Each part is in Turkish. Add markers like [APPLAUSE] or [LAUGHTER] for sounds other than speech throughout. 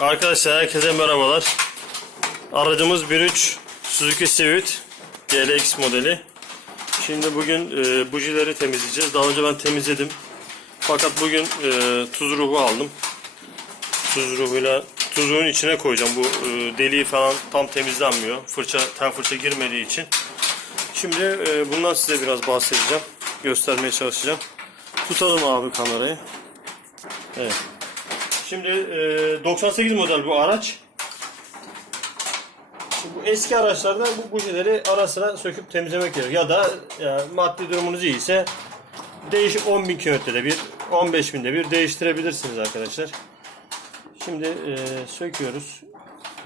Arkadaşlar herkese merhabalar. Aracımız 1.3 Suzuki Civic GLX modeli. Şimdi bugün e, bujileri temizleyeceğiz. Daha önce ben temizledim. Fakat bugün e, tuz ruhu aldım. Tuz ruhuyla tuzluğun içine koyacağım. Bu e, deliği falan tam temizlenmiyor. Fırça, ten fırça girmediği için. Şimdi e, bundan size biraz bahsedeceğim. Göstermeye çalışacağım. Tutalım abi kamerayı. Evet. Şimdi e, 98 model bu araç. Bu eski araçlarda bu bujileri ara sıra söküp temizlemek gerekiyor. Ya da ya, maddi durumunuz iyiyse değiş 10.000 kilometrede bir, 15.000'de bir değiştirebilirsiniz arkadaşlar. Şimdi e, söküyoruz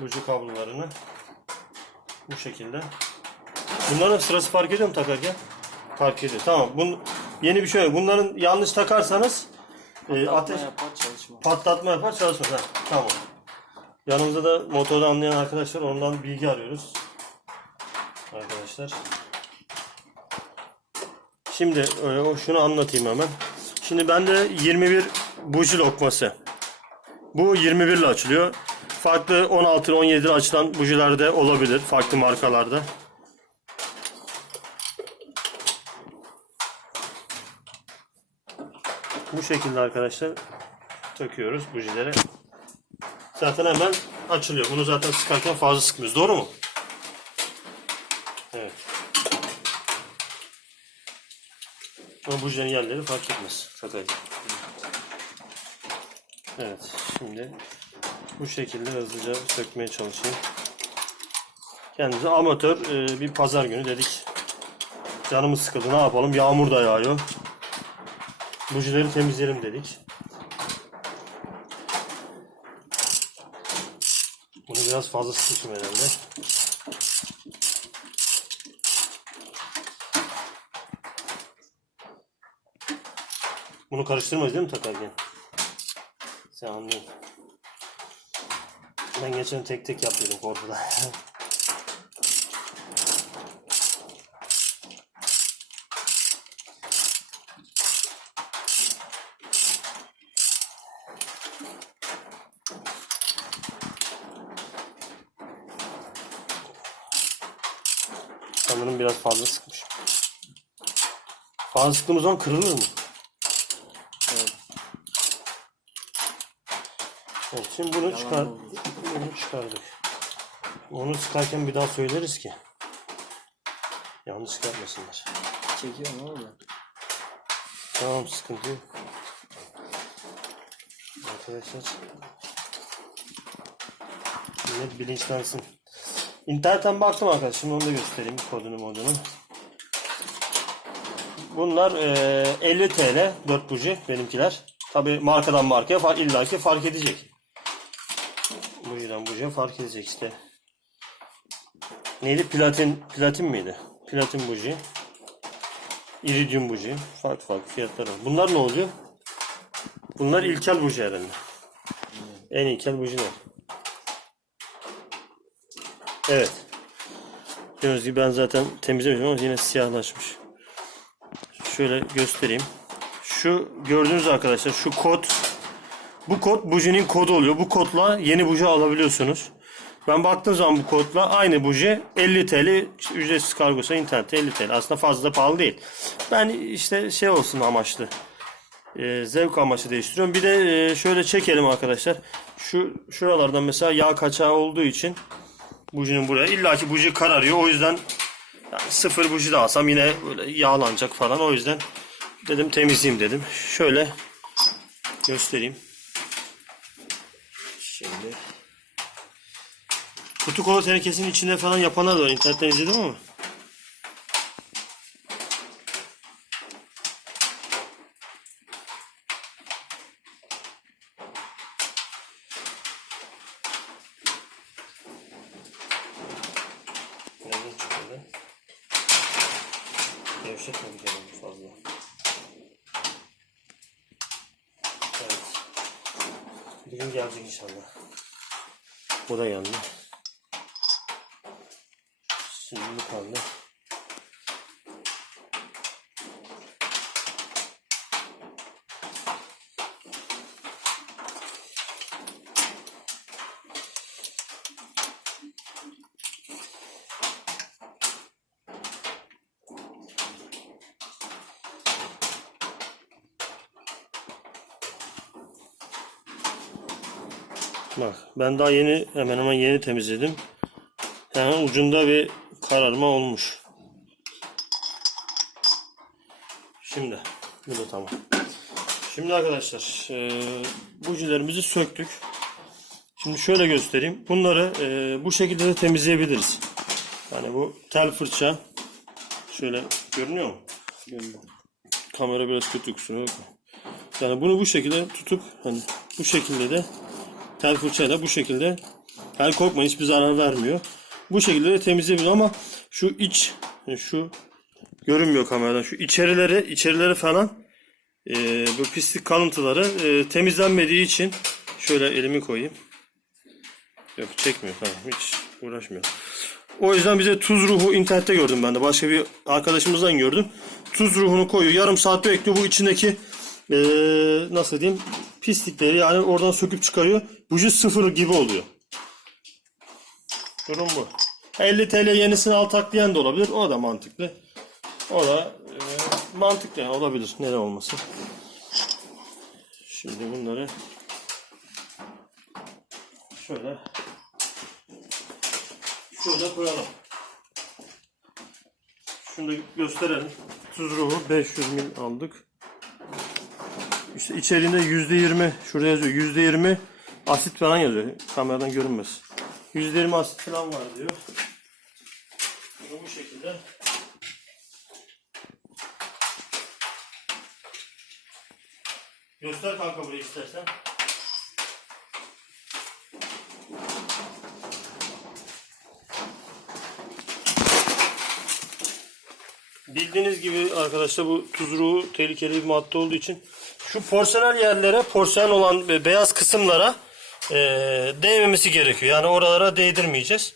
buji kablolarını. Bu şekilde. Bunların sırası fark ediyor mu takarken? Fark ediyor. Tamam. Bun, yeni bir şey. Bunların yanlış takarsanız e, ateş yapar çalışma. patlatma yapar çalışmaz. Ha, tamam. Yanımızda da motorda anlayan arkadaşlar ondan bilgi arıyoruz. Arkadaşlar. Şimdi e, o şunu anlatayım hemen. Şimdi bende 21 buji lokması. Bu 21 ile açılıyor. Farklı 16 17 ile açılan bujiler de olabilir farklı markalarda. Bu şekilde arkadaşlar takıyoruz bujileri. Zaten hemen açılıyor. Bunu zaten sıkarken fazla sıkmıyoruz. Doğru mu? Evet. Ama bujilerin yerleri fark etmez. Takacak. Evet. Şimdi bu şekilde hızlıca sökmeye çalışayım. Kendimize amatör e, bir pazar günü dedik. Canımız sıkıldı. Ne yapalım? Yağmur da yağıyor. Bujileri temizleyelim dedik. Bunu biraz fazla sıkmışım herhalde. Bunu karıştırmayız değil mi takarken? Sen anlıyorsun. Ben geçen tek tek yapıyordum korkudan. [LAUGHS] Sanırım biraz fazla sıkmışım. Fazla sıktığımız zaman kırılır mı? Evet. Evet, şimdi bunu çıkar, oldu. bunu çıkardık. Onu sıkarken bir daha söyleriz ki. Yanlış çıkartmasınlar. Çekiyor ne oldu? Tamam sıkıntı yok. Arkadaşlar. Millet bilinçlensin. İnternetten baktım arkadaşlar. Onu da göstereyim. Kodunu modunu. Bunlar eee, 50 TL 4 buji benimkiler. Tabi markadan markaya illaki fark edecek. Bujiden bujiye fark edecek işte. Neydi? Platin platin miydi? Platin buji. İridium buji. Farklı farklı fiyatları. Bunlar ne oluyor? Bunlar ilkel buji herhalde. En ilkel bujiler. Evet. Gördüğünüz gibi ben zaten temizlemişim ama yine siyahlaşmış. Şöyle göstereyim. Şu gördüğünüz arkadaşlar şu kod bu kod bujinin kodu oluyor. Bu kodla yeni buji alabiliyorsunuz. Ben baktığım zaman bu kodla aynı buji 50 TL ücretsiz kargosu internette 50 TL. Aslında fazla pahalı değil. Ben işte şey olsun amaçlı. e, zevk amaçlı değiştiriyorum. Bir de e, şöyle çekelim arkadaşlar. Şu şuralardan mesela yağ kaçağı olduğu için bujinin buraya illaki buji kararıyor. O yüzden yani sıfır buji de alsam yine böyle yağlanacak falan. O yüzden dedim temizleyeyim dedim. Şöyle göstereyim. Şimdi kutu kola tenekesinin içinde falan yapanlar da var. İnternetten izledim ama. Nereden çıktı lan? Gevşetmedik yani fazla. Evet. Bir gün gelecek inşallah. Bu da yandı. Şimdi kaldı. Bak ben daha yeni hemen hemen yeni temizledim. Hemen ucunda bir kararma olmuş. Şimdi bu da tamam. Şimdi arkadaşlar e, bujilerimizi söktük. Şimdi şöyle göstereyim. Bunları e, bu şekilde de temizleyebiliriz. Yani bu tel fırça şöyle görünüyor mu? Görüyorum. Kamera biraz kötü kusura bakma. Yani bunu bu şekilde tutup hani bu şekilde de tel fırçayla bu şekilde yani korkmayın hiçbir zarar vermiyor. Bu şekilde de temizleyebiliyor ama şu iç şu görünmüyor kameradan şu içerileri içerileri falan e, bu pislik kalıntıları e, temizlenmediği için şöyle elimi koyayım. Yok çekmiyor tamam hiç uğraşmıyor. O yüzden bize tuz ruhu internette gördüm ben de. Başka bir arkadaşımızdan gördüm. Tuz ruhunu koyuyor. Yarım saat bekliyor. Bu içindeki eee, nasıl diyeyim pislikleri yani oradan söküp çıkarıyor. Buji sıfır gibi oluyor. Durum bu. 50 TL yenisini al tak diyen de olabilir. O da mantıklı. O da eee, mantıklı yani olabilir. Neden olmasın. Şimdi bunları şöyle şurada koyalım. Şunu da gösterelim. Tuz ruhu 500 ml aldık. İşte içeriğinde %20 şurada yazıyor. %20 asit falan yazıyor. Kameradan görünmez. %20 asit falan var diyor. Bu şekilde Göster kanka burayı istersen. Bildiğiniz gibi arkadaşlar bu tuz ruhu tehlikeli bir madde olduğu için şu porselen yerlere, porselen olan beyaz kısımlara e, değmemesi gerekiyor. Yani oralara değdirmeyeceğiz.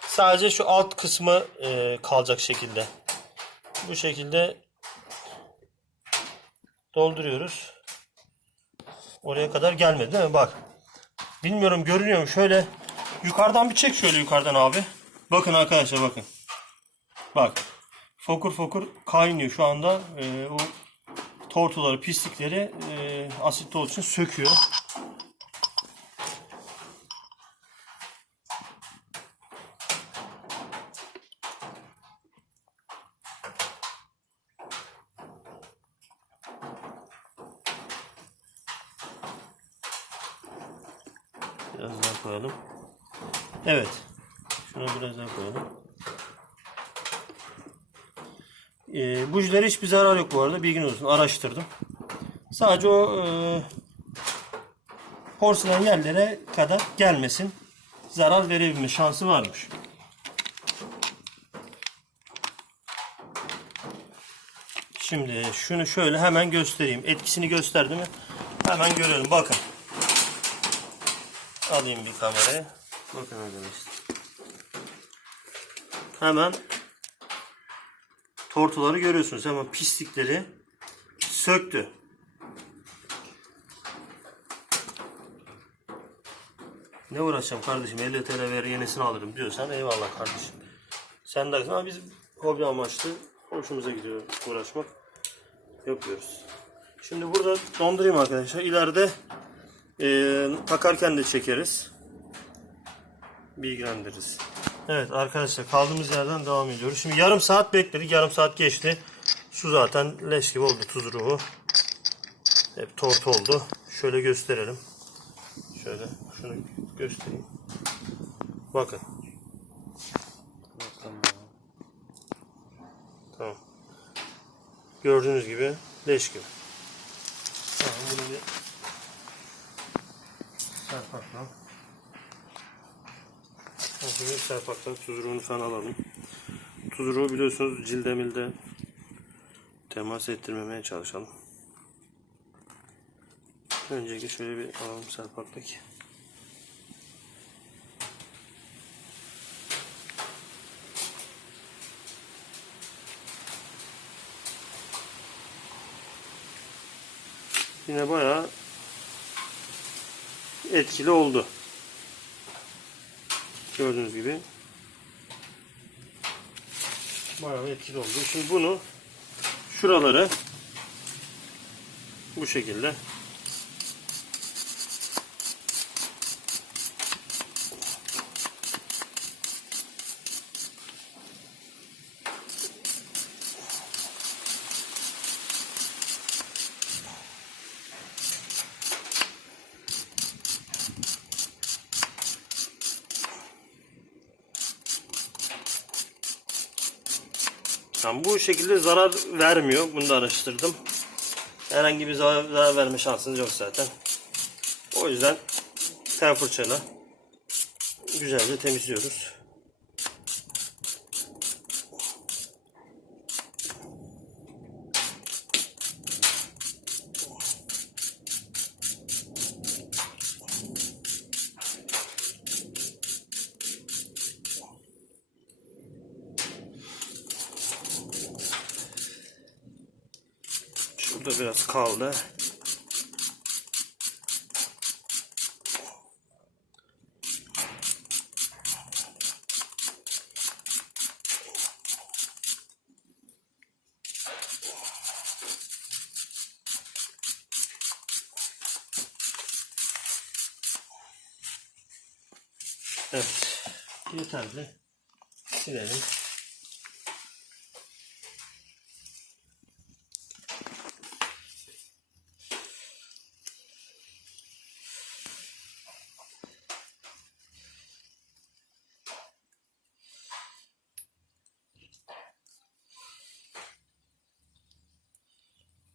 Sadece şu alt kısmı e, kalacak şekilde. Bu şekilde dolduruyoruz. Oraya kadar gelmedi değil mi? Bak. Bilmiyorum görünüyor mu? Şöyle yukarıdan bir çek şöyle yukarıdan abi. Bakın arkadaşlar bakın. Bak. Fokur fokur kaynıyor şu anda. Ee, o tortuları, pislikleri e, asitli olduğu için söküyor. Biraz daha koyalım. Evet. Şuna biraz daha koyalım. E, bujilere hiçbir zarar yok bu arada. Bilgin olsun. Araştırdım. Sadece o e, porselen yerlere kadar gelmesin. Zarar verebilme şansı varmış. Şimdi şunu şöyle hemen göstereyim. Etkisini gösterdi mi? Hemen görelim. Bakın. Alayım bir kamerayı. Bakın arkadaşlar. Hemen tortuları görüyorsunuz. Hemen pislikleri söktü. Ne uğraşacağım kardeşim 50 TL ver yenisini alırım diyorsan eyvallah kardeşim. Sen dersin ama biz hobi amaçlı hoşumuza gidiyor uğraşmak. Yapıyoruz. Şimdi burada dondurayım arkadaşlar. İleride eee, takarken de çekeriz. Bilgilendiririz. Evet arkadaşlar kaldığımız yerden devam ediyoruz. Şimdi yarım saat bekledik. Yarım saat geçti. Su zaten leş gibi oldu tuz ruhu. Hep tort oldu. Şöyle gösterelim. Şöyle şunu göstereyim. Bakın. Tamam. Gördüğünüz gibi leş gibi. Tamam bunu bir serpakla. Şimdi serpakla tuz ruhunu falan alalım. Tuz ruhu biliyorsunuz cilde milde temas ettirmemeye çalışalım. Öncelikle şöyle bir alalım serpakla ki. Yine bayağı etkili oldu. Gördüğünüz gibi bayağı etkili oldu. Şimdi bunu şuraları bu şekilde Yani bu şekilde zarar vermiyor. Bunu da araştırdım. Herhangi bir zarar, zarar verme şansınız yok zaten. O yüzden tel fırçayla güzelce temizliyoruz. Şurada biraz kaldı. Evet. Yeterli. Silelim.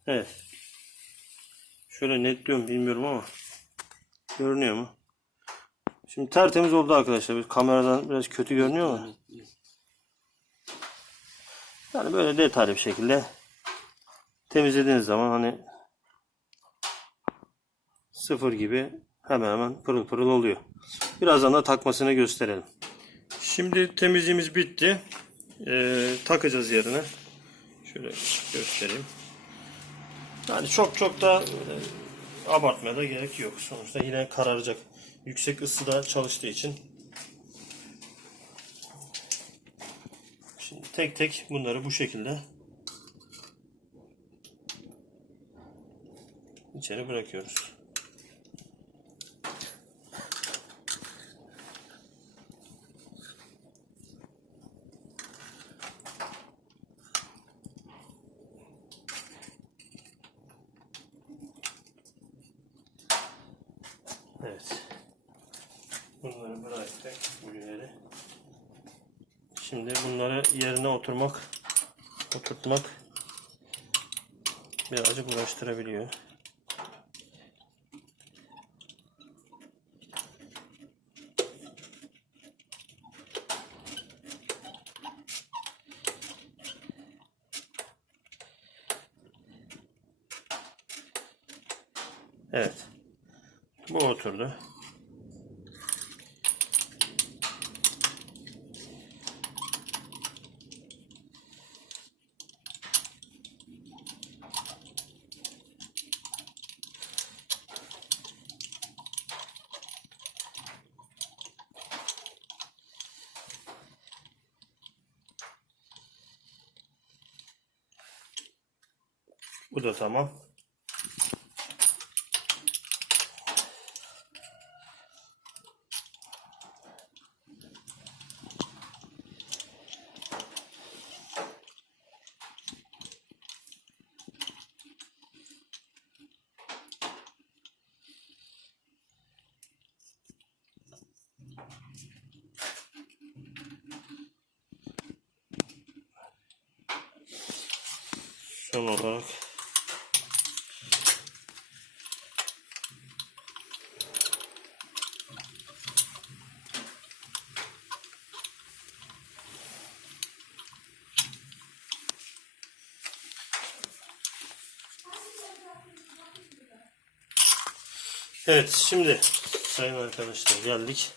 Evet. Şöyle netliyorum bilmiyorum ama görünüyor mu? Şimdi tertemiz oldu arkadaşlar. Bir kameradan biraz kötü görünüyor ama yani böyle detaylı bir şekilde temizlediğiniz zaman hani sıfır gibi hemen hemen pırıl pırıl oluyor. Birazdan da takmasını gösterelim. Şimdi temizliğimiz bitti. Ee, takacağız yerine. Şöyle göstereyim. Yani çok çok da e, abartmaya da gerek yok. Sonuçta yine kararacak. Yüksek ısıda çalıştığı için. Şimdi tek tek bunları bu şekilde içeri bırakıyoruz. Evet. Bunları bıraktık buraya. Şimdi bunları yerine oturmak, oturtmak birazcık uğraştırabiliyor. Evet. Bu oturdu. Bu da tamam. Son olarak Evet şimdi sayın arkadaşlar geldik.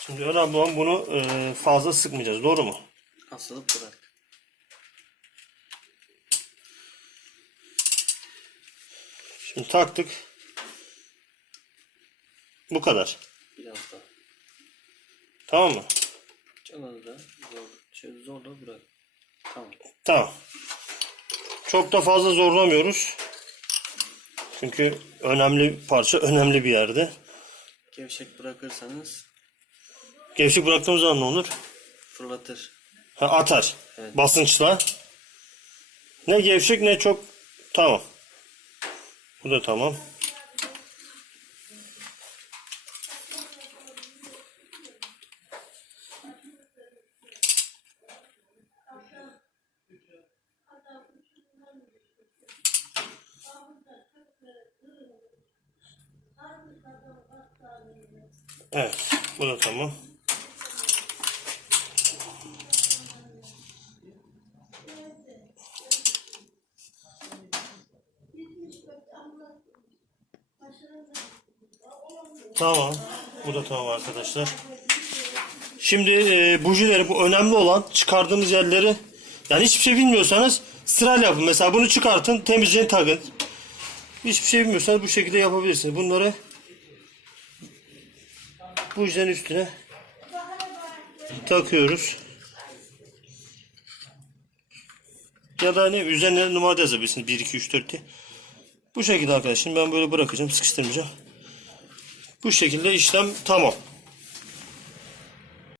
Şimdi önemli bunu e, fazla sıkmayacağız doğru mu? Asılıp bırak. Şimdi taktık. Bu kadar. Biraz daha. Tamam mı? Canını da zor, şöyle zorla bırak. Tamam. Tamam. Çok da fazla zorlamıyoruz. Çünkü önemli parça önemli bir yerde. Gevşek bırakırsanız Gevşek bıraktığımız zaman ne olur? fırlatır. Ha, atar. Evet. Basınçla. Ne gevşek ne çok. Tamam. Bu da tamam. Evet, bu da tamam. Tamam. Bu da tamam arkadaşlar. Şimdi e, bujileri bu önemli olan çıkardığımız yerleri yani hiçbir şey bilmiyorsanız sırayla yapın. Mesela bunu çıkartın, temizleyin, takın. Hiçbir şey bilmiyorsanız bu şekilde yapabilirsiniz. Bunları bujilerin üstüne takıyoruz. Ya da ne üzerine numara da yazabilirsiniz. 1 2 3 4 diye. Bu şekilde arkadaşlar. Şimdi ben böyle bırakacağım, sıkıştırmayacağım. Bu şekilde işlem tamam.